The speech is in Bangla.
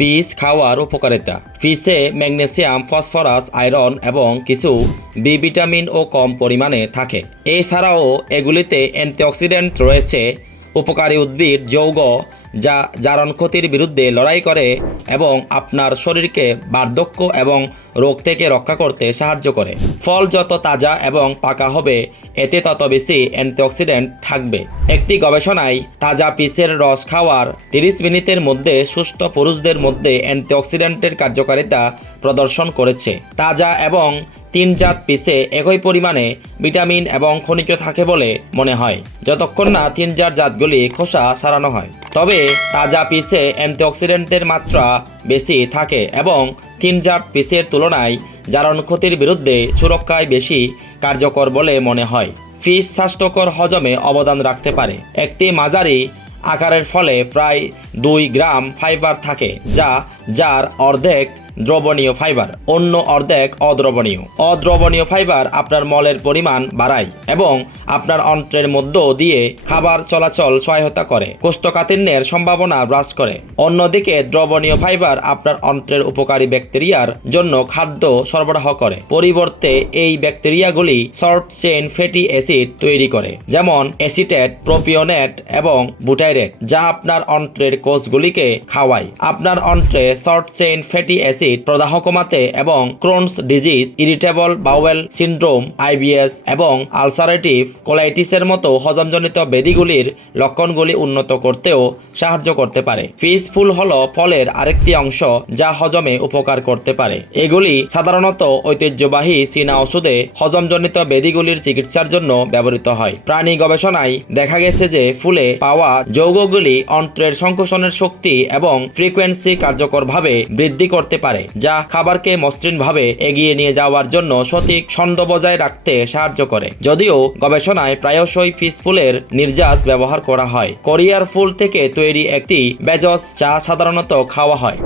পিস খাওয়ার উপকারিতা। পিসে ম্যাগনেসিয়াম, ফসফরাস, আয়রন এবং কিছু বি ভিটামিন ও কম পরিমাণে থাকে। এছাড়াও এগুলিতে অ্যান্টিঅক্সিডেন্ট রয়েছে। উপকারী উদ্ভিদ যৌগ যা, জারণ ক্ষতির বিরুদ্ধে লড়াই করে এবং আপনার শরীরকে বার্ধক্য এবং রোগ থেকে রক্ষা করতে সাহায্য করে। ফল যত তাজা এবং পাকা হবে, এতে তত বেশি অ্যান্টিঅক্সিডেন্ট থাকবে। একটি গবেষণায় তাজা পিসের রস খাওয়ার তিরিশ মিনিটের মধ্যে সুস্থ পুরুষদের মধ্যে অ্যান্টিঅক্সিডেন্টের কার্যকারিতা প্রদর্শন করেছে। তাজা এবং তিন জাত পিসে একই পরিমাণে ভিটামিন এবং খনিজ থাকে বলে মনে হয়। যতক্ষণ না তিন জাত জাতগুলি খোসা সারানো হয়। তবে তাজা পিসে অ্যান্টিঅক্সিডেন্টের মাত্রা বেশি থাকে এবং তিন জাত পিসের তুলনায় জারণ ক্ষতির বিরুদ্ধে সুরক্ষায় বেশি কার্যকর বলে মনে হয়। ফিস স্বাস্থ্যকর হজমে অবদান রাখতে পারে। একটি মাঝারি আকারের ফলে প্রায় দুই গ্রাম ফাইবার থাকে, যা যার অর্ধেক দ্রবণীয় ফাইবার অন্য অর্ধেক অদ্রবণীয়। অদ্রবণীয় ফাইবার আপনার মলের পরিমাণ বাড়ায় এবং আপনার অন্ত্রের মধ্য দিয়ে খাবার চলাচল সহায়তা করে, কোষ্ঠকাঠিন্যের সম্ভাবনা হ্রাস করে। অন্যদিকে দ্রবণীয় ফাইবার আপনার অন্ত্রের উপকারী ব্যাকটেরিয়ার জন্য খাদ্য সরবরাহ করে। পরিবর্তে এই ব্যাকটেরিয়াগুলি শর্ট চেন ফ্যাটি অ্যাসিড তৈরি করে, যেমন অ্যাসিটেট, প্রোপিওনেট এবং বুটাইরেট, যা আপনার অন্ত্রের কোষগুলিকে খাওয়ায়। আপনার অন্ত্রে শর্ট চেইন ফ্যাটি অ্যাসিড প্রদাহ কমাতে এবং Crohn's disease, irritable bowel syndrome, IBS এবং আলসারেটিভ কোলাইটিসের মতো হজমজনিত ব্যাধিগুলির লক্ষণগুলি উন্নত করতেও সাহায্য করতে পারে। ফিস ফুল হল ফলের আরেকটি অংশ যা হজমে উপকার করতে পারে। এগুলি সাধারণত ঐতিহ্যবাহী চীনা ওষুধে হজমজনিত ব্যাধিগুলির চিকিৎসার জন্য ব্যবহৃত হয়। প্রাণী গবেষণায় দেখা গেছে যে ফুলে পাওয়া যৌগগুলি অন্ত্রের সংকোচনের শক্তি এবং ফ্রিকোয়েন্সি কার্যকরভাবে বৃদ্ধি করতে পারে, যা খাবারকে মসৃণভাবে এগিয়ে নিয়ে যাওয়ার জন্য সঠিক ছন্দ বজায় রাখতে সাহায্য করে। যদিও গবেষণায় প্রায়শই ফিস ফুলের নির্যাস ব্যবহার করা হয়। কোরিয়ার ফুল থেকে তৈরি একটি বেজস চা সাধারণত খাওয়া হয়।